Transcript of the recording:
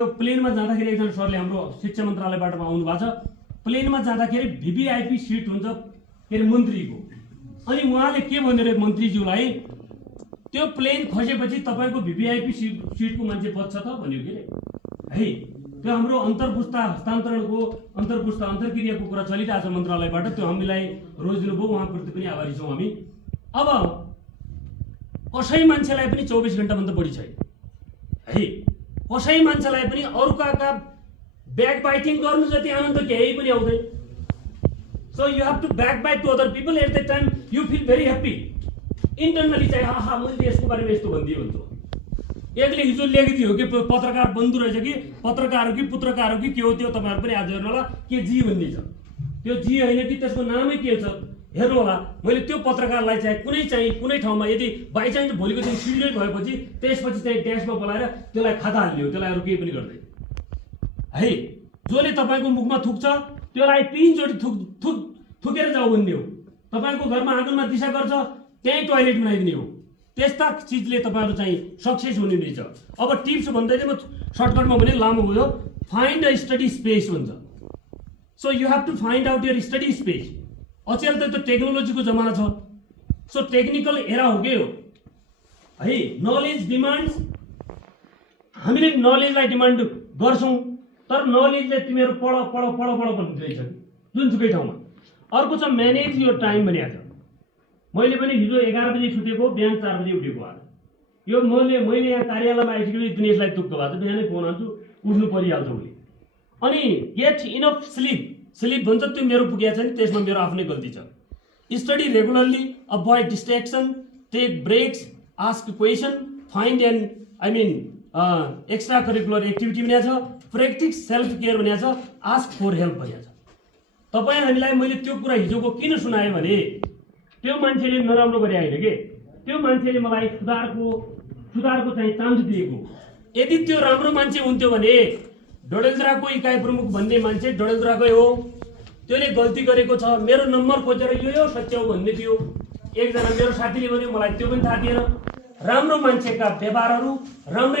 प्लेनमा जाँदाखेरि एकजना सरले हाम्रो शिक्षा मन्त्रालयबाट आउनु भएको छ। प्लेनमा जाँदाखेरि भिभिआइपी सिट हुन्छ के अरे मन्त्रीको। अनि उहाँले के भनेर मन्त्रीज्यूलाई त्यो प्लेन खसेपछि तपाईको भिभिआइपी सिटको मान्छे बच्छ त भन्यो के है। त्यो हाम्रो अन्तर्पुस्ता हस्तान्तरणको अन्तर्पुस्ता अन्तर्क्रियाको कुरा चलिरहेको छ मन्त्रालयबाट। त्यो हामीलाई रोज दिनुभयो, उहाँप्रति पनि आभारी छौँ हामी। अब कसै मान्छेलाई पनि 24 घण्टाभन्दा बढी छैन है। कसै मान्छेलाई पनि अरूका ब्याक बाइटिङ गर्नु जति आनन्द केही पनि आउँदैन। So you have to back bite to other people at the time you feel very happy. Internally चाहिँ आहा मैले यसको बारेमा यस्तो भनिदिएँ भन्छ। एकले हिजो लेखिदियो कि पत्रकार बन्धु रहेछ कि पत्रकार हो कि पुत्रकार हो कि के हो त्यो तपाईँहरू पनि आज हेर्नु होला। के जी भन्ने छ, त्यो जी होइन कि त्यसको नामै के छ हेर्नु होला। मैले त्यो पत्रकारलाई चाहिँ कुनै ठाउँमा यदि बाइचान्स भोलिको दिन सिडियो भएपछि त्यसपछि चाहिँ ड्यासमा बोलाएर त्यसलाई खाता हाल्ने हो, त्यसलाई अरू केही पनि गर्दैन है। जसले तपाईँको मुखमा थुक्छ त्यसलाई 3 चोटि थुकेर जाऊ भन्ने हो। तपाईँको घरमा आँगनमा दिशा गर्छ त्यही टोयलेट बनाइदिने हो। त्यस्ता चिजले तपाईँहरू चाहिँ सक्सेस हुने रहेछ। अब टिप्स भन्दै म सर्टकटमा भने लामो भयो। फाइन्ड अ स्टडी स्पेस भन्छ। So you have to find out your study space. अचेल त त्यो टेक्नोलोजीको जमाना छ। सो टेक्निकल एरा हो के हो है। नलेज डिमान्ड्स, हामीले नलेजलाई डिमान्ड गर्छौँ तर नलेजले तिमीहरू पढ भन्ने रहेछ जुनसुकै ठाउँमा। अर्को छ म्यानेज योर टाइम भनेको छ। मैले पनि हिजो 11 बजे छुटेको, बिहान 4 बजे उठेको आज। यो मैले यहाँ कार्यालयमा आइसकेपछि दिनेशलाई तुक्क भएको छ, बिहानै फोन हाल्छु उठ्नु परिहाल्छ उसले। अनि गेट इनफ स्लिप भन्छ, त्यो मेरो पुगेको छ नि, त्यसमा मेरो आफ्नै गल्ती छ। Study regularly, avoid distraction, take breaks, ask question, find and extra curricular activity भनेको छ। प्र्याक्टिस सेल्फ केयर भनेको छ। आस्क फर हेल्प भनेको छ। तपाईँ हामीलाई मैले त्यो कुरा हिजोको किन सुनाएँ भने त्यो मान्छेले नराम्रो गरे होइन के, त्यो मान्छेले मलाई सुधारको चाहिँ चान्स दिएको। यदि त्यो राम्रो मान्छे हुन्थ्यो भने डडेलधुराको इकाइ प्रमुख भन्ने मान्छे डडेलधुराकै हो, त्यसले गल्ती गरेको छ, मेरो नम्बर खोजेर यो सत्य हो भन्ने थियो। एकजना मेरो साथीले भन्यो, मलाई त्यो पनि थाहा थिएन। राम्रो मान्छेका व्यवहारहरू राम्रै